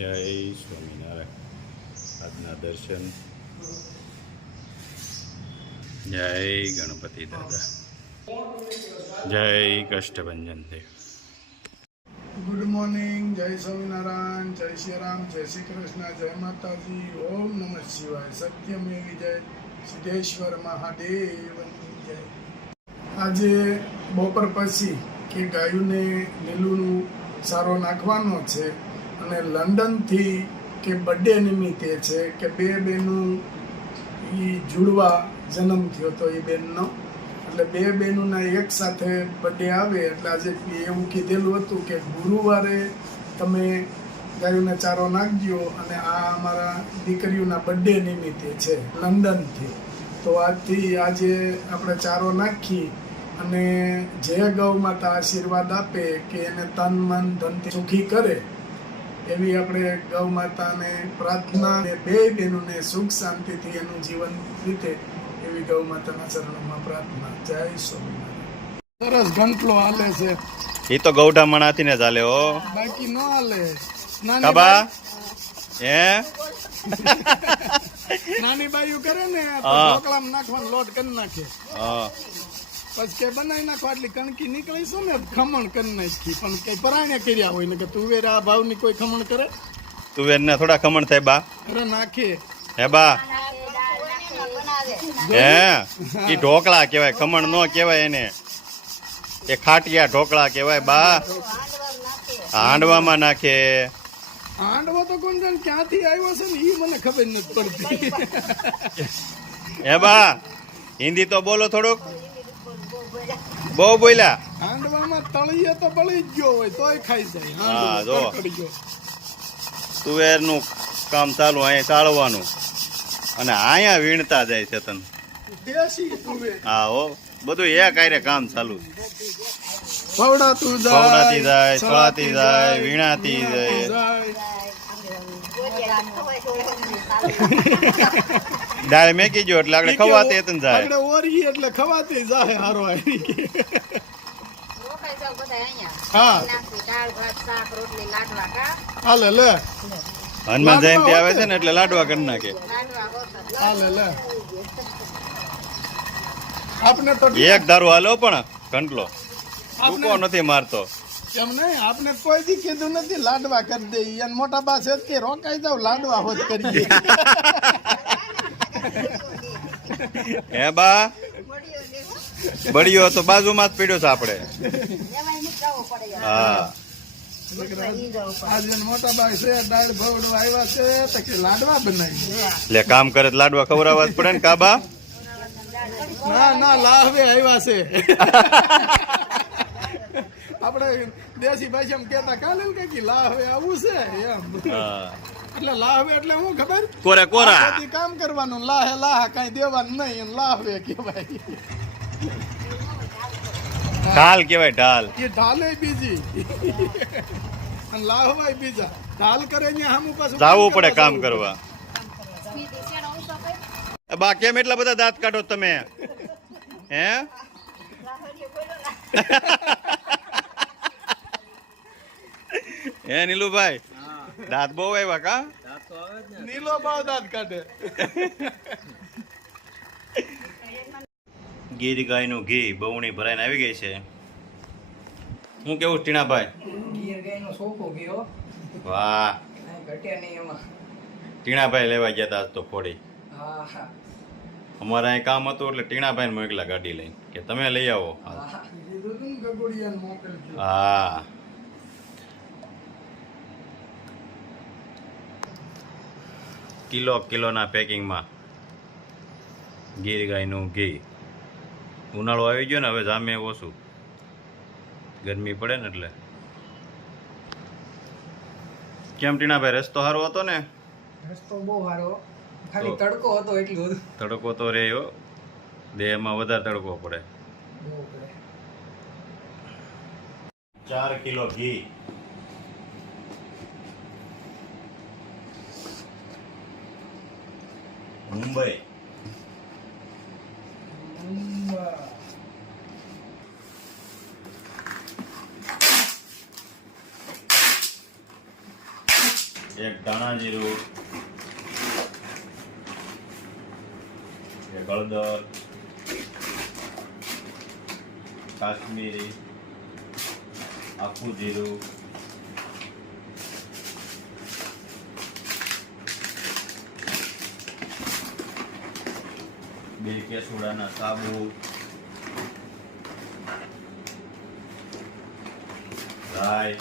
જય સ્વામિનારાયણ. આજના દર્શન. જય ગણપતિ દાદા. જય કષ્ટભંજન દેવ. Good morning. જય સ્વામિનારાયણ. જય શ્રી રામ. જય શ્રી કૃષ્ણ. જય માતાજી. ઓમ નમઃ શિવાય. સત્યમેવ જય. સિદ્ધેશ્વર મહાદેવની જય. આજે બપોર પછી કે ગાયોને લીલુંનું સારો નાખવાનો છે અને લંડનથી કે બર્થડે નિમિત્તે છે કે બે બેનું એ જુડવા જન્મ થયો તો એ બેનનો, એટલે બે બહેનોના એક સાથે બર્થડે આવે એટલે આજે એવું કીધેલું હતું કે ગુરુવારે તમે ગાયોને ચારો નાખજો અને આ અમારા દીકરીઓના બર્થડે નિમિત્તે છે લંડનથી. તો આજથી આજે આપણે ચારો નાખી અને જે ગૌ માતા આશીર્વાદ આપે કે એને તન મન ધનથી સુખી કરે એવી આપણે ગૌ માતાને પ્રાર્થના, બે બહેનોને સુખ શાંતિથી એનું જીવન વીતે એવી ગૌ માતાના ચરણોમાં પ્રાર્થના. જય સ્વામિનારાયણ. સરસ ઘંટલો હાલે છે. એ તો ગૌઢા મણાથી ને ચાલે હો, બાકી ન હાલે. કાબા હે નાની બાયું કરે ને ઢોકળામાં નાખવાનો લોટ કરી નાખે, પછી કે બનાવી નાખો આટલી કણકી નીકળી છે ને ખમણ કરી નાખી. પણ કઈ પરાણે કર્યા હોય ને કે તુવેર આ ભાવની કોઈ ખમણ કરે? તુવેર ને થોડા ખમણ થાય બા. અરે નાખે હે બા. હે ઈ ઢોકળા કહેવાય, ખમણ નો કહેવાય એને. એ ખાટિયા ઢોકળા કહેવાય બા. હાંડવામાં નાખે. હાંડવો તો કોણ જાણે ક્યાંથી આવ્યો છે ને ઈ મને ખબર નથી પડતી. હે બા હિન્દી તો બોલો થોડુંક. બહુ બોલ્યા. હાંડવામાં તળીએ તો બળી જ ગયો હોય તોય ખાઈ જાય. હા જો ગયો તુવેર નું કામ ચાલુ અહીંયા ચાળવાનું અને અહીંયા વીણતા જાય છે તન. દેશી તુવેર. હા હો બધું એક આરે કામ ચાલુ. ફવડાતું જાય, ફવડાતી જાય, છળાતી જાય, વીણાતી જાય. દાળ મેકી જો એટલે આપણે ખવાતી હતી ને જાય. આપણે ઓરી એટલે ખવાતી જાય. હારો હા હાલે લે. હનુમાન જયંતિ આવે છે ને એટલે લાડવા કરી નાખે. હાલે લે. આપને તો એક દારૂ હાલો પણ ઘંટલો ટૂંકો નથી મારતો. એમ નહીં, આપને કોઈ દી કીધું નથી લાડવા કરી દે. એને મોટા બા છે કે રોકાઈ જાવ લાડવા હોત કરીએ. હે બા બળિયો તો બાજુમાં જ પીડ્યો છે આપણે. હા આજે મોટા બા છે દાળ ભવડો આવ્યા છે તો કે લાડવા બનાવી લે. કામ કરે તો લાડવા ખવડાવવા જ પડે ને કાબા. ના ના લાહવે આવ્યા છે. આપણે દેશી ભાષામાં કેતા કાલે કે લાહવે આવું છે એમ. એટલે લાહવે એટલે હું ખબર, કોરે કોરા કામ કરવાનું. લાહે લાહ કઈ દેવાનું નહીં, લાહવે કહેવાય. ઢાલ કેવાય ઢાલ. એ ઢાલે બીજી અને લાહવાય બીજા. ઢાલ કરે ને આમ પાછું જાવું પડે કામ કરવા. બા કેમ એટલા બધા દાંત કાઢો તમે? હે હે નીલુભાઈ દાંત બહુ આવ્યા કા? નીલો ભાવ દાંત કાઢે. ગીર ગાયનું ઘી બહુણી ભરાઈને આવી ગઈ છે. હું કેવું ટીણાભાઈ? ગીર ગાયનો સોકો ગયો. વાહ ઘટ્યા નહીં એમાં. ટીણાભાઈ લેવા ગયા હતા આજ તો ફોડી. હા હા અમારે અહીં કામ હતું એટલે ટીણાભાઈ મોકલા ગાડી લઈને કે તમે લઈ આવો. હા કિલોના પેકિંગમાં ગીર ગાયનું ઘી. ઉનાળો આવી ગયો ને હવે જામે ઓછું, ગરમી પડે ને એટલે. કેમ ટીણાભાઈ રસ્તો સારો હતો ને? રસ્તો બહુ સારો, ખાલી તડકો હતો એટલું બધું. તડકો તો રે દેહમાં વધારે તડકો પડે. 4 કિલો ઘી. મુંબઈ. એક ધાણા જીરું, એક હળદર, કાશ્મીરી, આખું જીરું, બે કેસુડાના સાબુ, રાઈ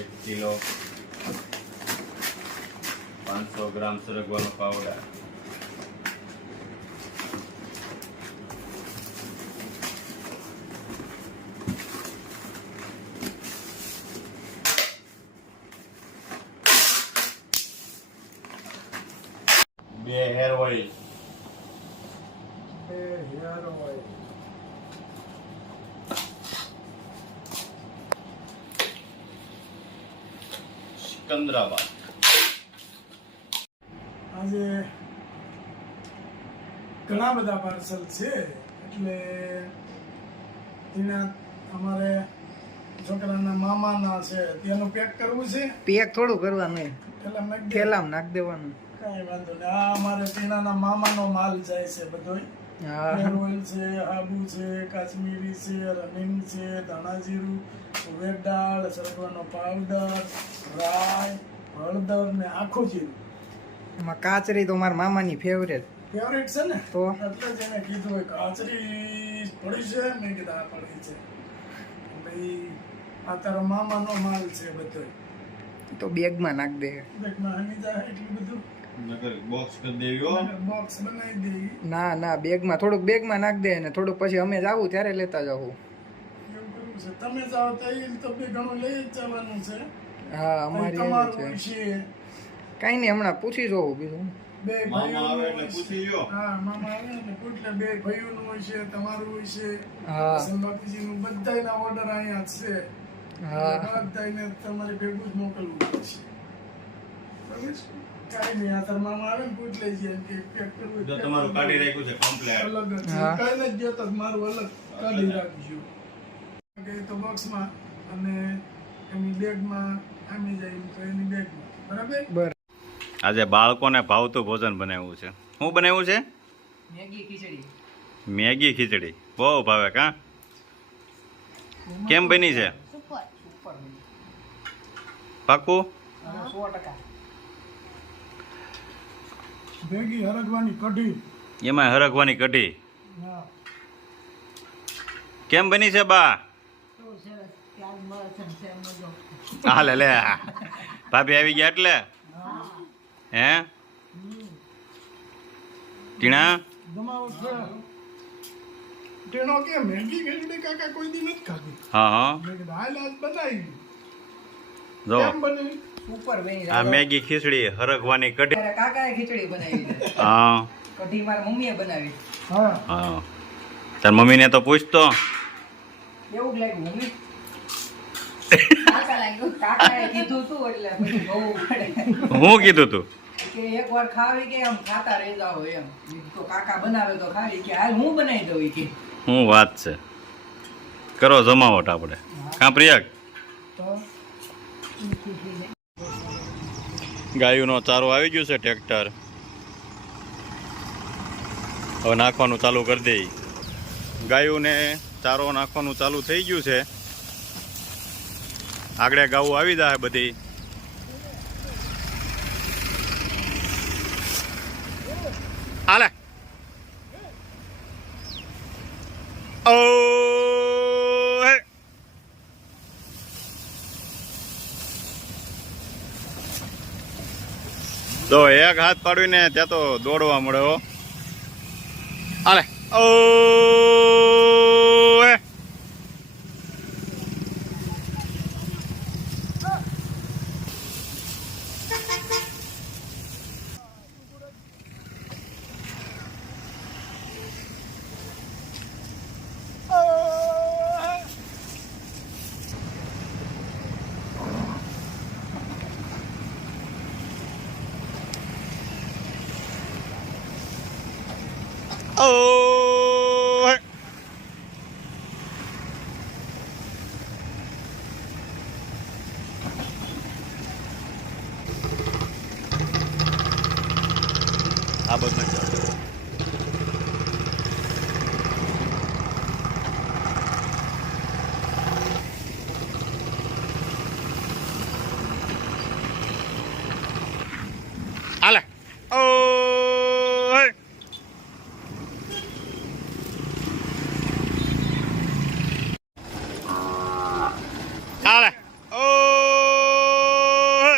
1 કિલો, 500 ગ્રામ સરગવાનો પાવડર, બે hair oil, hair oil, Secunderabad. આજે ઘણા બધા પાર્સલ છે એટલે એના અમારે છોકરાના મામાના છે તેનું પેક કરવું છે. પેક થોડું કરવાનું, એટલે મેં કીધું, થેલામાં નાખ દેવાનું. કાંઈ વાંધો નહીં. આ અમારે ટીનાના મામાનો માલ જાય છે બધોય. હા હેર ઓઇલ છે, આબુ છે, કાશ્મીરી છે, રનિંગ છે, ધાણા જીરું, તુવેર દાળ, સરગવાનો પાવડર, રાઈ, હળદર ને આખું જીરું. એમાં કાચરી તો મારા મામાની ફેવરેટ. ફેવરેટ છે ને, તો એટલે જ એને કીધું હોય કાચરી પડી છે. મેં કીધું આ પડી છે. ભાઈ આ તારો મામાનો માલ છે બધો. તો બેગમાં નાખ દે. બેગમાં હામી જાય એટલું બધું નકર બોક્સ કરી દેવી હો. બોક્સ બનાવી દઈ. ના ના, બેગમાં થોડુંક બેગમાં નાખ દે ને થોડુંક પછી અમે જાવું ત્યારે લેતા જાવું. એવું કરવું છે. તમે જાઓ તો એ તો બે ઘણું લઈ જ જવાનું છે. હા અમારી એવું તમારું છે. છે કાંઈ નહીં, હમણાં પૂછી જોવું બીજું. બે મામા આવે ભાઈઓનું એટલે હોય છે. પૂછી લ્યો. હા મામા આવે એટલે પૂછલે બે ભાઈઓનું હોય છે, તમારું હોય છે, હા સંભાજીનું બધાયના ઓર્ડર અહીંયા જ છે. હા બધાયને તમારે ભેગું જ મોકલવું પડશે. બરાબર છે? કાંઈ નહીં, આ તારા મામા આવે ને પૂછ લેજે કે પેક કરવું હોય જો પેક તમારું કરી કાઢી દેવું. રાખ્યું છે કમ્પ્લેટ. અલગ જ છે. હા. કાંઈ નથી જોતા, મારું અલગ કાઢી રાખજો. કે તો બોક્સમાં અને એની બેગમાં આમી જાય તો એની બેગમાં. બરાબર? બર આજે બાળકોને ભાવતું ભોજન બનાવ્યું છે. શું બનાવ્યું છે? મેગી ખીચડી. મેગી ખીચડી. બહુ ભાવે કા? કેમ બની છે? સુપર. પાકું? 100%. ભેગી હરગવાની કઢી. એમાં હરગવાની કઢી. હા. કેમ બની છે બા? હાલે લે, ભાભી આવી ગયા એટલે હે ટીણા જમાવો છે. તેનો કે મેગી ખીચડી કાકા કોઈ દી નથી ખાધી. હા હા મેં કીધું હાલ આજ બનાવી. જો કેમ બની? સુપર બની. આ મેગી ખીચડી હરગવાની કઢી. મારા કાકાએ ખીચડી બનાવી છે. હા કઢી મારા મમ્મીએ બનાવી. હા. હા તાર મમ્મીને તો પૂછતો. એવું જ લાગ્યું મમ્મી. કાકાએ કીધું તું એટલે પછી બહુ પડે હું કીધું તું? કે એકવાર ખાવી કે આમ ખાતા રહી જાઓ એમ. મેં કીધું તો કાકા બનાવે તો ખાવી કે હાલ હું બનાવી દઉં ઈ કે. શું વાત છે. કરો જમાવટ આપણે. કાં પ્રિયક? તો ગાયુંનો ચારો આવી ગયું છે ટ્રેક્ટર. હવે નાખવાનું ચાલુ કરી દે. ગાયુંને ચારો નાખવાનું ચાલુ થઈ ગયું છે. આગળ ગાવું આવી જાય બધી. હાલે ઓ હે. તો એક હાથ પાડવીને ત્યાં તો દોડવા મળે હો. હાલે ઓ હે. ઓ હે. આ બધું નથી ચાલતું. હાલે ઓ હે. હાલે ઓ હે.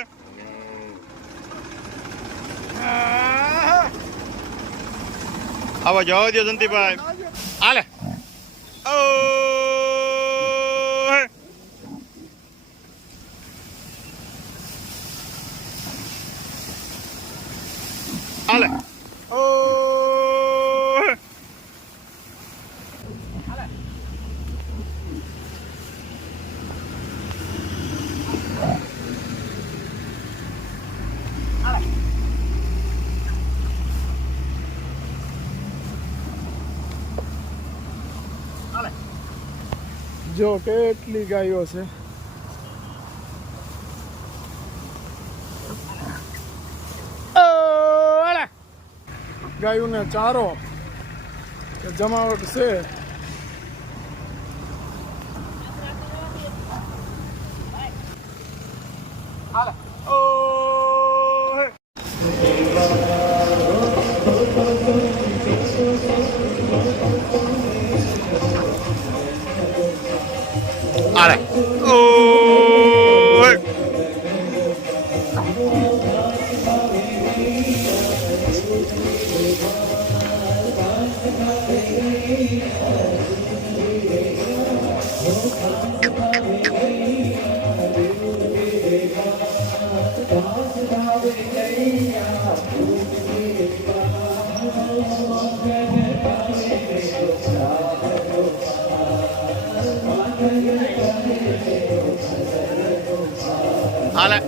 આવા જવા દો જંતીભાઈ. હાલે ઓ હે. હાલે ઓ હે. જો કેટલી ગાયો છે. ગાયોને ચારો કે જમાવટ છે. હાલે ઓ હે. હાલે